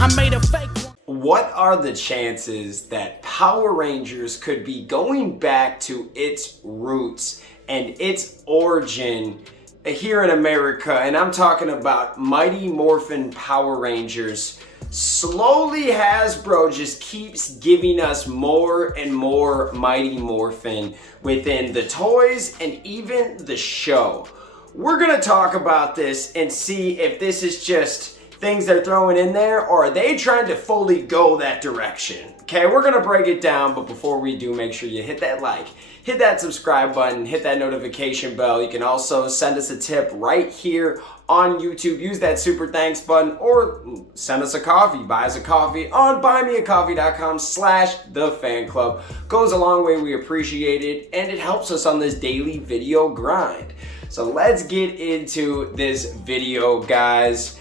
I made a fake one. What are the chances that Power Rangers could be going back to its roots and its origin here in America? And I'm talking about Mighty Morphin Power Rangers. Slowly Hasbro just keeps giving us more and more Mighty Morphin within the toys and even the show. We're gonna talk about this and see if this is just things they're throwing in there, or are they trying to fully go that direction? Okay, we're gonna break it down, but before we do, make sure you hit that like, hit that subscribe button, hit that notification bell. You can also send us a tip right here on YouTube. Use that super thanks button, or send us a coffee, buy us a coffee on buymeacoffee.com/thefanclub. Goes a long way, we appreciate it, and it helps us on this daily video grind. So let's get into this video, guys.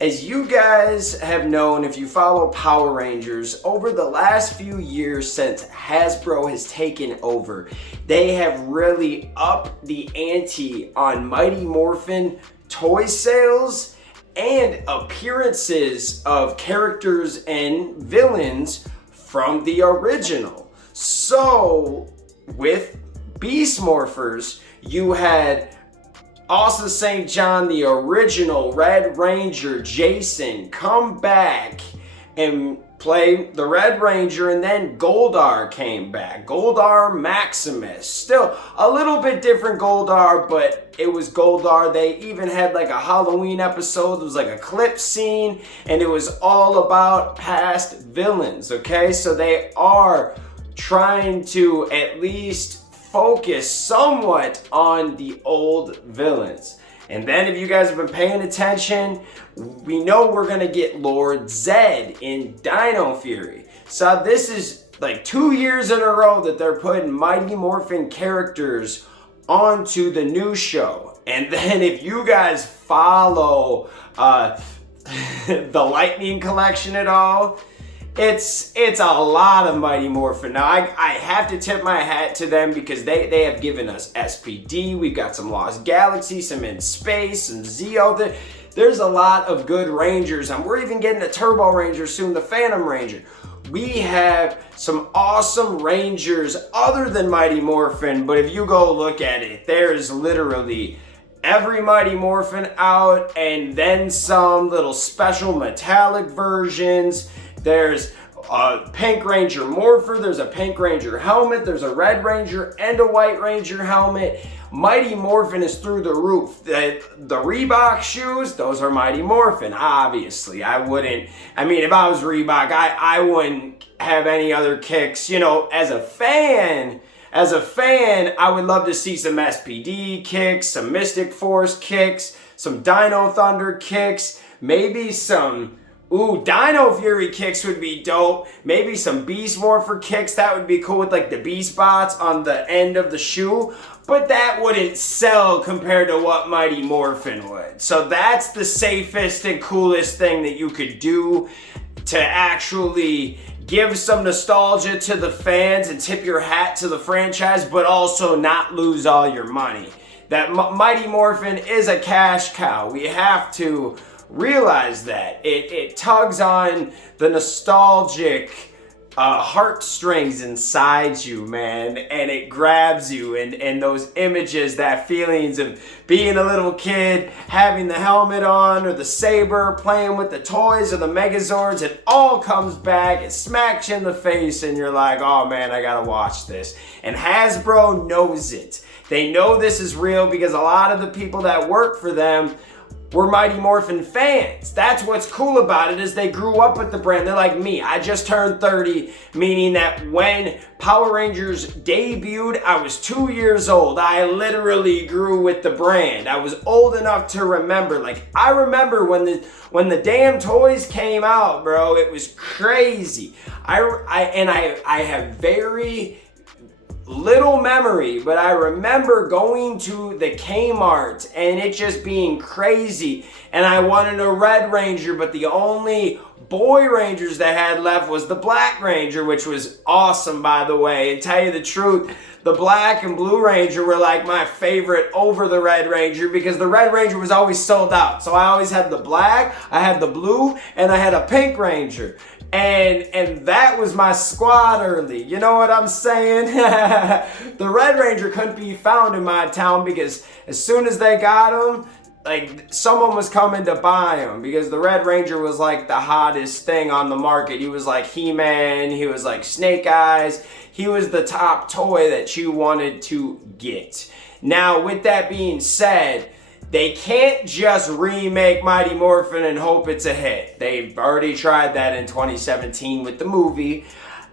As you guys have known, if you follow Power Rangers, over the last few years since Hasbro has taken over, they have really upped the ante on Mighty Morphin toy sales and appearances of characters and villains from the original. So, with Beast Morphers, you had Austin St. John, the original Red Ranger, Jason, come back and play the Red Ranger, and then Goldar came back. Goldar Maximus. Still a little bit different Goldar, but it was Goldar. They even had like a Halloween episode. It was like a clip scene, and it was all about past villains, okay? So they are trying to at least focus somewhat on the old villains. And then if you guys have been paying attention, we know we're gonna get Lord Zed in Dino Fury. So this is like 2 years in a row that they're putting Mighty Morphin characters onto the new show. And then if you guys follow the Lightning Collection at all, it's a lot of Mighty Morphin. Now, I have to tip my hat to them because they have given us SPD. We've got some Lost Galaxy, some In Space, some Zeo. There's a lot of good Rangers, and we're even getting a Turbo Ranger soon, the Phantom Ranger. We have some awesome Rangers other than Mighty Morphin, but if you go look at it, there's literally every Mighty Morphin out, and then some little special metallic versions. There's a Pink Ranger Morpher, there's a Pink Ranger helmet, there's a Red Ranger and a White Ranger helmet. Mighty Morphin is through the roof. The Reebok shoes, those are Mighty Morphin, obviously. I mean, if I was Reebok, I wouldn't have any other kicks. You know, as a fan, I would love to see some SPD kicks, some Mystic Force kicks, some Dino Thunder kicks, maybe some Dino Fury kicks would be dope. Maybe some Beast Morpher kicks, that would be cool with like the Beast Bots on the end of the shoe. But that wouldn't sell compared to what Mighty Morphin would. So that's the safest and coolest thing that you could do to actually give some nostalgia to the fans and tip your hat to the franchise, but also not lose all your money. That Mighty Morphin is a cash cow. We have to realize that. It tugs on the nostalgic heartstrings inside you, man, and it grabs you, and those images, that feelings of being a little kid, having the helmet on or the saber, playing with the toys or the Megazords, it all comes back, it smacks you in the face, and you're like, oh man, I gotta watch this. And Hasbro knows it. They know this is real because a lot of the people that work for them were Mighty Morphin fans. That's what's cool about it, is they grew up with the brand. They're like me. I just turned 30, meaning that when Power Rangers debuted, I was 2 years old. I literally grew with the brand. I was old enough to remember. Like, I remember when the damn toys came out, bro. It was crazy. I have very little memory, but I remember going to the Kmart and it just being crazy. And I wanted a Red Ranger, but the only boy Rangers they had left was the Black Ranger, which was awesome, by the way. And tell you the truth, the Black and Blue Ranger were like my favorite over the Red Ranger because the Red Ranger was always sold out. So I always had the Black, I had the Blue, and I had a Pink Ranger. And that was my squad early. You know what I'm saying? The Red Ranger couldn't be found in my town because as soon as they got him, like someone was coming to buy him because the Red Ranger was like the hottest thing on the market. He was like He-Man, he was like Snake Eyes. He was the top toy that you wanted to get. Now, with that being said, they can't just remake Mighty Morphin and hope it's a hit. They've already tried that in 2017 with the movie.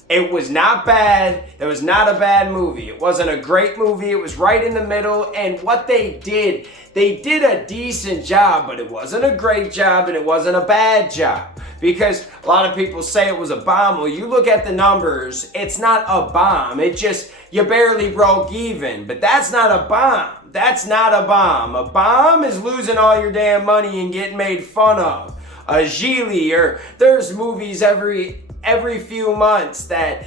It was not bad. It was not a bad movie. It wasn't a great movie. It was right in the middle. And what they did a decent job, but it wasn't a great job and it wasn't a bad job. Because a lot of people say it was a bomb. Well, you look at the numbers, it's not a bomb. It just, you barely broke even. But that's not a bomb. That's not a bomb. A bomb is losing all your damn money and getting made fun of. A Geely, or there's movies every few months that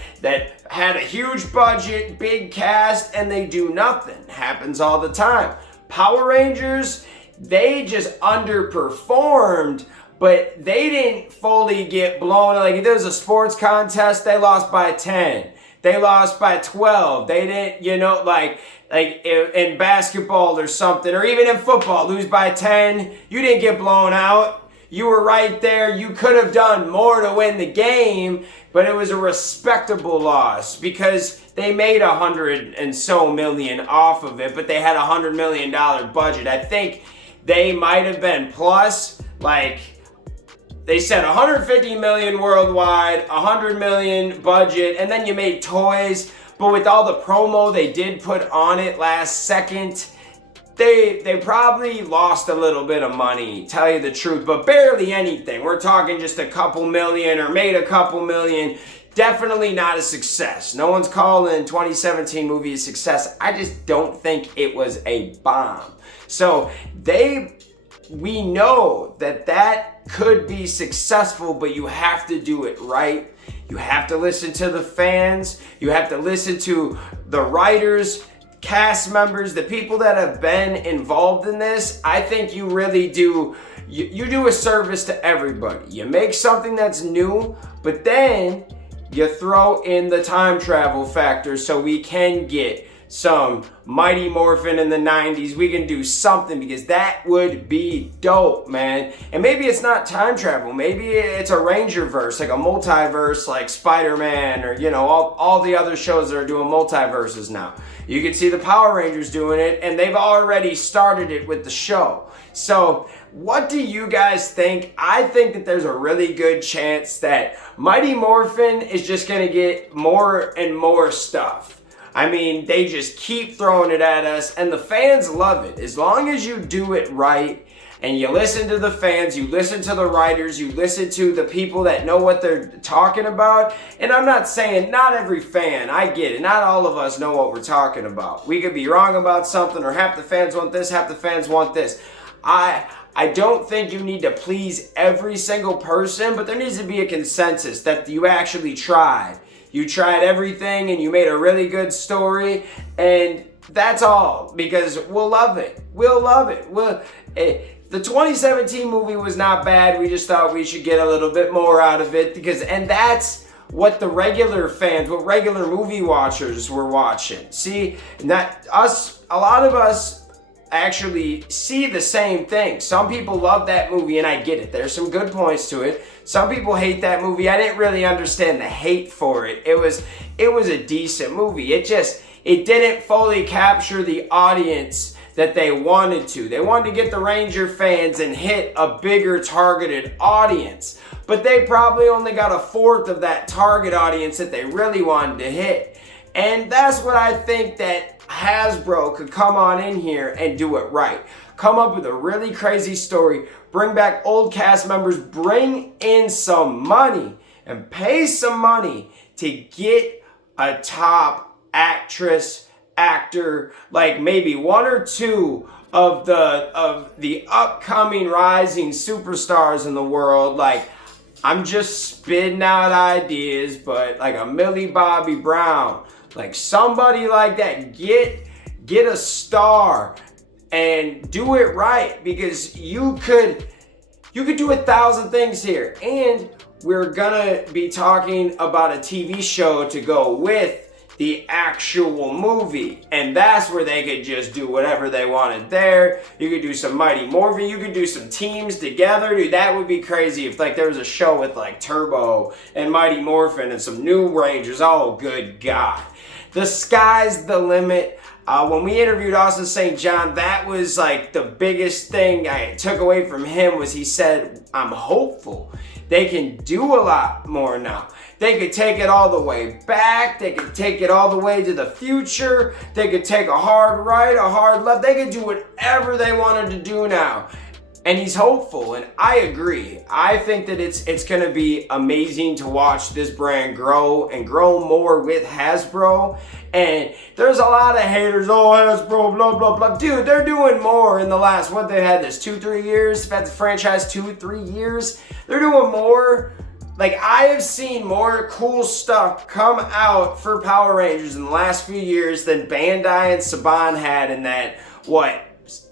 had a huge budget, big cast, and they do nothing. Happens all the time. Power Rangers, they just underperformed, but they didn't fully get blown. Like if there was a sports contest, they lost by 10. They lost by 12. They didn't, you know, like in basketball or something, or even in football, lose by 10. You didn't get blown out. You were right there. You could have done more to win the game, but it was a respectable loss because they made $100 and so million off of it, but they had $100 million budget. I think they might have been plus, like, they said 150 million worldwide, 100 million budget, and then you made toys. But with all the promo they did put on it last second, they probably lost a little bit of money, tell you the truth, but barely anything. We're talking just a couple million or made a couple million. Definitely not a success. No one's calling 2017 movie a success. I just don't think it was a bomb. So we know that could be successful, but you have to do it right. You have to listen to the fans. You have to listen to the writers, cast members, the people that have been involved in this. I think you really do, you do a service to everybody. You make something that's new, but then you throw in the time travel factor so we can get some Mighty Morphin in the 90s. We can do something because that would be dope, man. And maybe it's not time travel. Maybe it's a Ranger verse, like a multiverse like Spider-Man or, you know, all the other shows that are doing multiverses now. You can see the Power Rangers doing it, and they've already started it with the show. So what do you guys think? I think that there's a really good chance that Mighty Morphin is just going to get more and more stuff. I mean, they just keep throwing it at us, and the fans love it. As long as you do it right, and you listen to the fans, you listen to the writers, you listen to the people that know what they're talking about. And I'm not saying not every fan, I get it. Not all of us know what we're talking about. We could be wrong about something, or half the fans want this, half the fans want this. I don't think you need to please every single person, but there needs to be a consensus that you actually tried. You tried everything and you made a really good story, and that's all, because we'll love it. We'll love it. The 2017 movie was not bad. We just thought we should get a little bit more out of it and that's what the regular fans, what regular movie watchers were watching. See, a lot of us actually see the same thing. Some people love that movie, and I get it. There's some good points to it. Some people hate that movie. I didn't really understand the hate for it. It was a decent movie. It didn't fully capture the audience that they wanted to. They wanted to get the Ranger fans and hit a bigger targeted audience. But they probably only got a fourth of that target audience that they really wanted to hit. And that's what I think that Hasbro could come on in here and do it right. Come up with a really crazy story, bring back old cast members, bring in some money and pay some money to get a top actress, actor, like maybe one or two of the upcoming rising superstars in the world. Like, I'm just spitting out ideas, but like a Millie Bobby Brown, like somebody like that, get a star and do it right, because you could do 1,000 things here. And we're gonna be talking about a TV show to go with the actual movie, and that's where they could just do whatever they wanted there. You could do some Mighty Morphin, you could do some teams together, dude. That would be crazy if like there was a show with like Turbo and Mighty Morphin and some new Rangers. Oh, good God. The sky's the limit. When we interviewed Austin St. John, that was like the biggest thing I took away from him, was he said, I'm hopeful they can do a lot more now. They could take it all the way back. They could take it all the way to the future. They could take a hard right, a hard left. They could do whatever they wanted to do now. And he's hopeful, and I agree. I think that it's going to be amazing to watch this brand grow and grow more with Hasbro. And there's a lot of haters, oh, Hasbro, blah, blah, blah. Dude, they're doing more in the last, what, they've had this 2-3 years? They've had the franchise 2-3 years. They're doing more. Like, I have seen more cool stuff come out for Power Rangers in the last few years than Bandai and Saban had in that, what,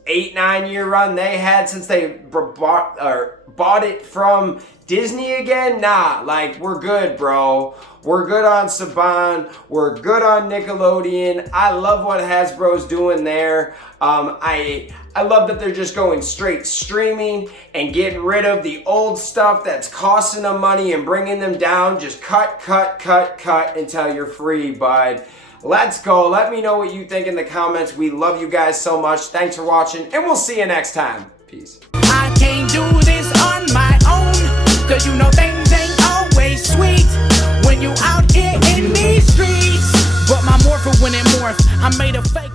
8-9 year run they had since they bought it from Disney again. Nah, like, we're good, bro. We're good on Saban. We're good on Nickelodeon. I love what Hasbro's doing there. I love that they're just going straight streaming and getting rid of the old stuff that's costing them money and bringing them down. Just cut until you're free, bud. Let's go. Let me know what you think in the comments. We love you guys so much. Thanks for watching, and we'll see you next time. Peace. I can't do this on my own, 'cause you know things ain't always sweet when you out here in these streets. But my Morphin when it morph, I made a fake